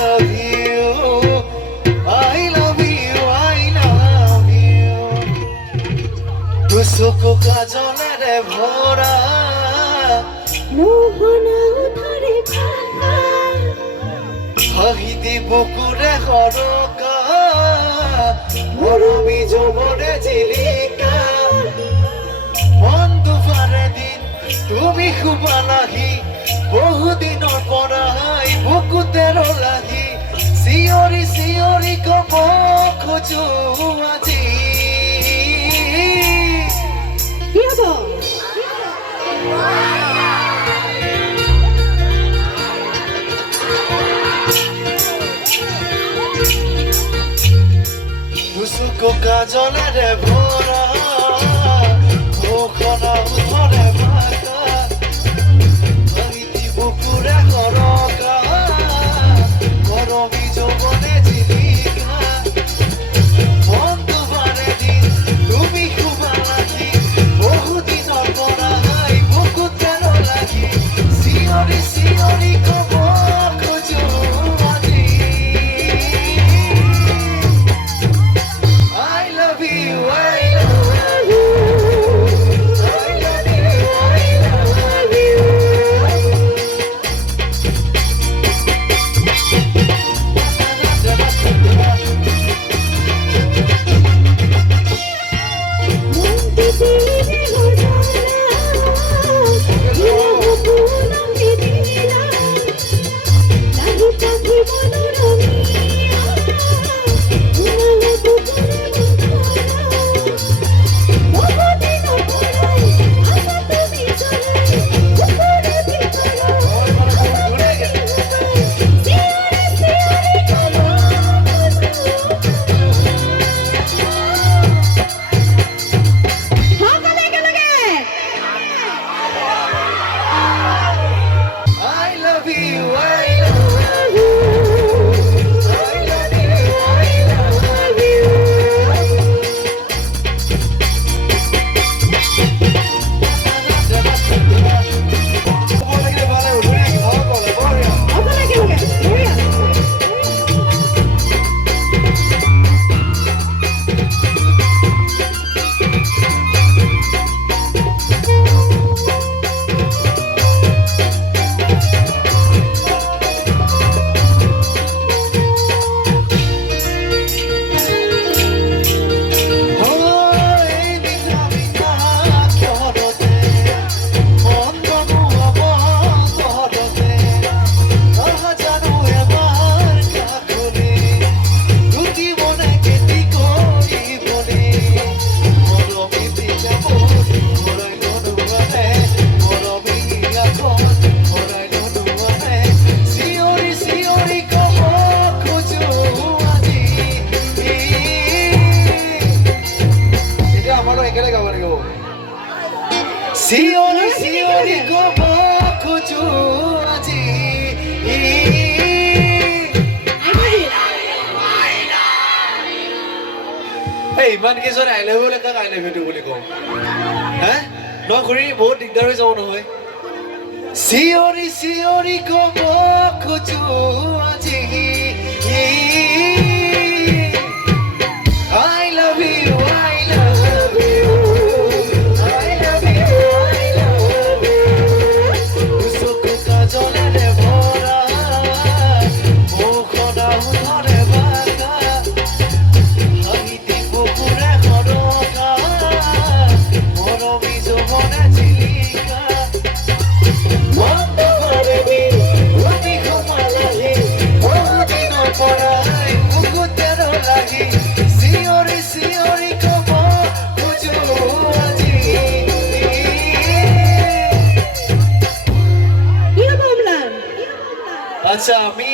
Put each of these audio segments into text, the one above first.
love you. I love you, I love you. দুচকু কাজলেৰে ভৰা মোহনা উঠৰে ভাঙা হাঁহি দি বুকুৰে সৰকা মৰমী যৌৱনে জিলিকা মন দুবাৰে দিন তুমি শুবালাহি বহুদিনৰ পৰাই বুকুতে ৰলাহি চিঞৰি চিঞৰি কব খোজো আজি কি হ'ব দুচকু কাজলেৰে ভৰা মুখনা উঠৰে ভাঙা হাঁহি দি বুকুৰে সৰকা মৰমী যৌৱনে জিলিকা মন দুবাৰে দিন তুমি শুবালাহি বহুদিনৰ পৰাই বুকুতে ৰলাহি চিঞৰি চিঞৰি কব খোজো আজি I love you, I love you. I love you, I love you. মনটি দিলে গোজালা দিলা লাগি পাখি মনোরমিয়া উনালে বুকুরে বন্ধনা বহুদিন পরাই আশা তুমি চলে বুকুরে ভিতরা সিয়ারে সিয়ারে কলো সকলে একেলগে I love you, I love you. I love you, I love you. সকলে একেলগে বঢ়িয়া Siori, siori, como kuchu aji. Hey, man, কিজন I love you লেখা I love you বুলি কওঁ হে নকৰি বহুত দিগদাৰ হৈ যাব নহয় চিঞৰি চিঞৰি কব খোজো আজি I love you, I love you. I love you, I love you. দুচকু কাজলেৰে ভৰা মুখনা উঠৰে ভাঙা হাঁহি দি বুকুৰে সৰকা মৰমী যৌৱনে জিলিকা মন দুবাৰে দিন তুমি শুবালাহি বহুদিনৰ পৰাই বুকুতে ৰলাহি চিঞৰি চিঞৰি কব খোজো আজি কি হ'ব অম্লান আচ্ছা আমি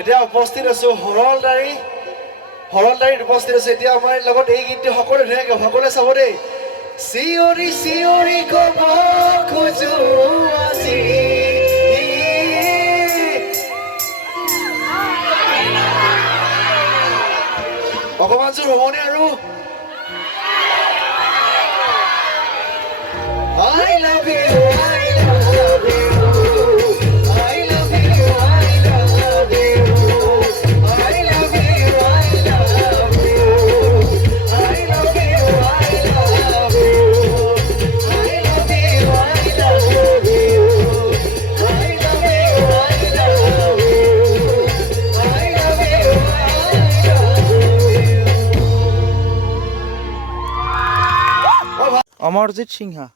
এতিয়া উপস্থিত আছো হৰলদাৰীত উপস্থিত আছো এতিয়া আমাৰ লগত এই গীতটো সকলোৱে ধুনীয়াকৈ সকলোৱে চাব দেই চিঞৰি চিঞৰি কব খোজো আজি অকমান জোৰ হ'বনে আৰু I love you, I love you. I love you, I love you. Amarjit সিংহা